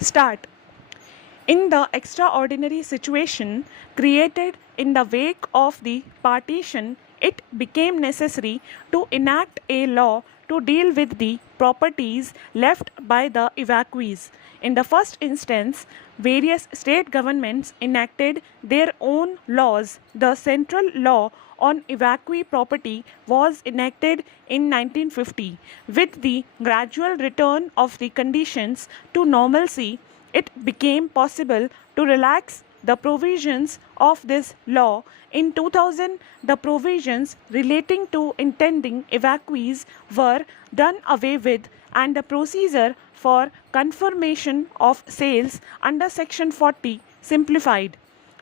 Start. In the extraordinary situation created in the wake of the partition, it became necessary to enact a law to deal with the properties left by the evacuees. In the first instance, various state governments enacted their own laws. The central law on evacuee property was enacted in 1950. With the gradual return of the conditions to normalcy, it became possible to relax the provisions of this law. In 2000, the provisions relating to intending evacuees were done away with, and the procedure for confirmation of sales under Section 40 simplified.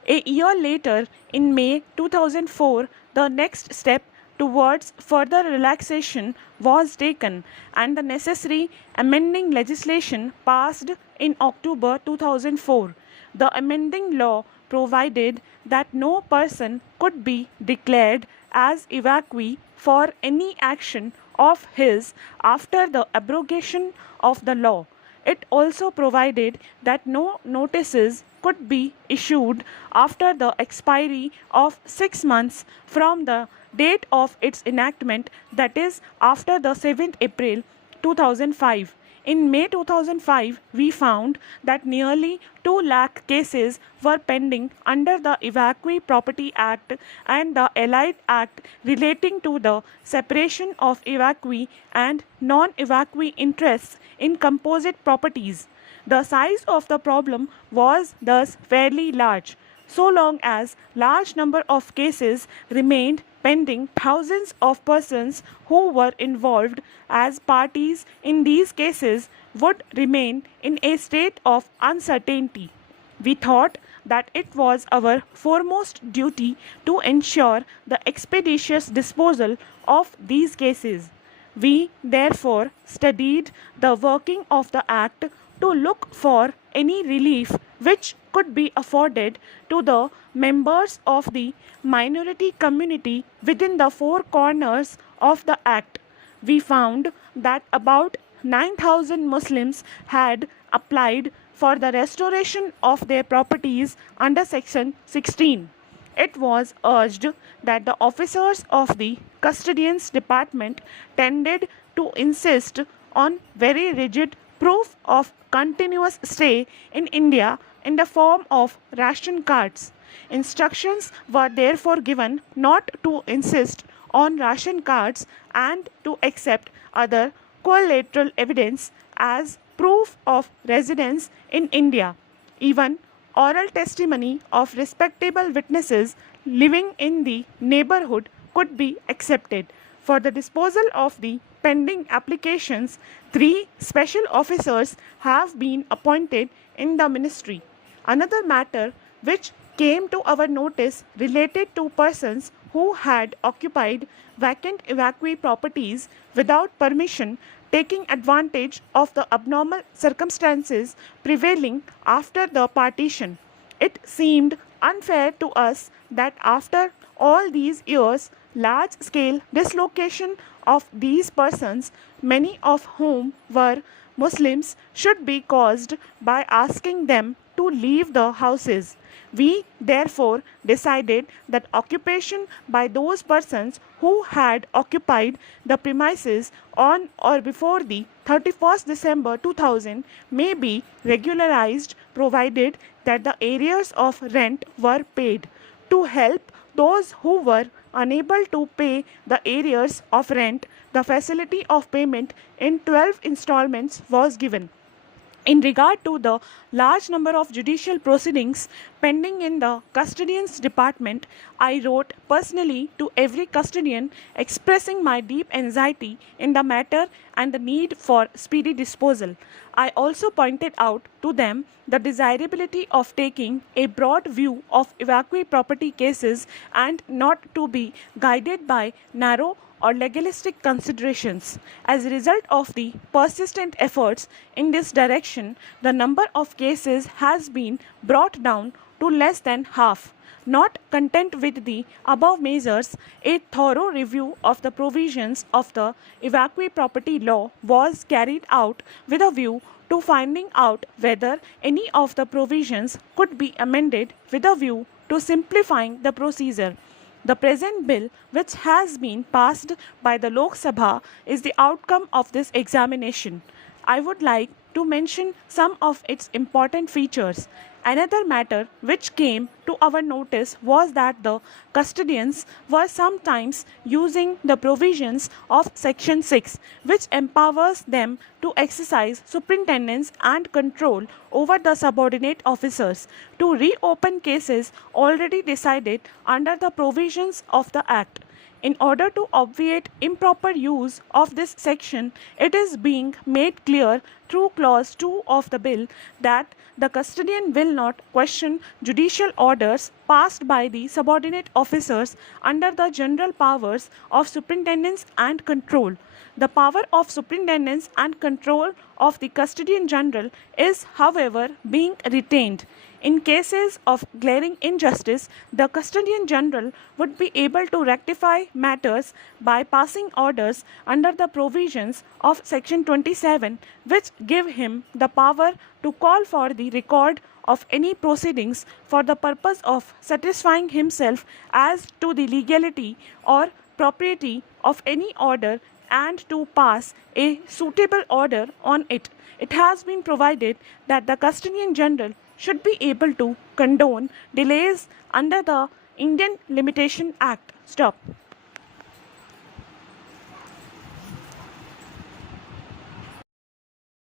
A year later, in May 2004, the next step towards further relaxation was taken, and the necessary amending legislation passed in October 2004. The amending law provided that no person could be declared as evacuee for any action of his after the abrogation of the law. It also provided that no notices could be issued after the expiry of 6 months from the date of its enactment, that is, after the 7th April 2005. In May 2005, we found that nearly 2 lakh cases were pending under the Evacuee Property Act and the Allied Act relating to the separation of evacuee and non-evacuee interests in composite properties. The size of the problem was thus fairly large. So long as large number of cases remained pending, thousands of persons who were involved as parties in these cases would remain in a state of uncertainty. We thought that it was our foremost duty to ensure the expeditious disposal of these cases. We therefore studied the working of the Act to look for any relief which could be afforded to the members of the minority community within the four corners of the Act. We found that about 9,000 Muslims had applied for the restoration of their properties under Section 16. It was urged that the officers of the Custodians Department tended to insist on very rigid proof of continuous stay in India in the form of ration cards. Instructions were therefore given not to insist on ration cards and to accept other collateral evidence as proof of residence in India. Even oral testimony of respectable witnesses living in the neighborhood could be accepted. For the disposal of the pending applications, 3 special officers have been appointed in the ministry. Another matter which came to our notice related to persons who had occupied vacant evacuee properties without permission, taking advantage of the abnormal circumstances prevailing after the partition. It seemed unfair to us that after all these years, large scale dislocation of these persons, many of whom were Muslims, should be caused by asking them to leave the houses. We therefore decided that occupation by those persons who had occupied the premises on or before the 31st December 2000 may be regularized provided that the arrears of rent were paid. To help those who were unable to pay the arrears of rent, the facility of payment in 12 installments was given. In regard to the large number of judicial proceedings pending in the custodian's department, I wrote personally to every custodian expressing my deep anxiety in the matter and the need for speedy disposal. I also pointed out to them the desirability of taking a broad view of evacuee property cases and not to be guided by narrow or legalistic considerations. As a result of the persistent efforts in this direction, the number of cases has been brought down to less than half. Not content with the above measures, a thorough review of the provisions of the evacuee property law was carried out with a view to finding out whether any of the provisions could be amended with a view to simplifying the procedure. The present bill, which has been passed by the Lok Sabha, is the outcome of this examination. I would like to mention some of its important features. Another matter which came to our notice was that the custodians were sometimes using the provisions of Section 6, which empowers them to exercise superintendence and control over the subordinate officers, to reopen cases already decided under the provisions of the Act. In order to obviate improper use of this section, it is being made clear through clause 2 of the bill that the custodian will not question judicial orders passed by the subordinate officers under the general powers of superintendence and control. The power of superintendence and control of the custodian general is, however, being retained. In cases of glaring injustice, the custodian general would be able to rectify matters by passing orders under the provisions of Section 27, which give him the power to call for the record of any proceedings for the purpose of satisfying himself as to the legality or propriety of any order and to pass a suitable order on it. It has been provided that the custodian general should be able to condone delays under the Indian Limitation Act. Stop.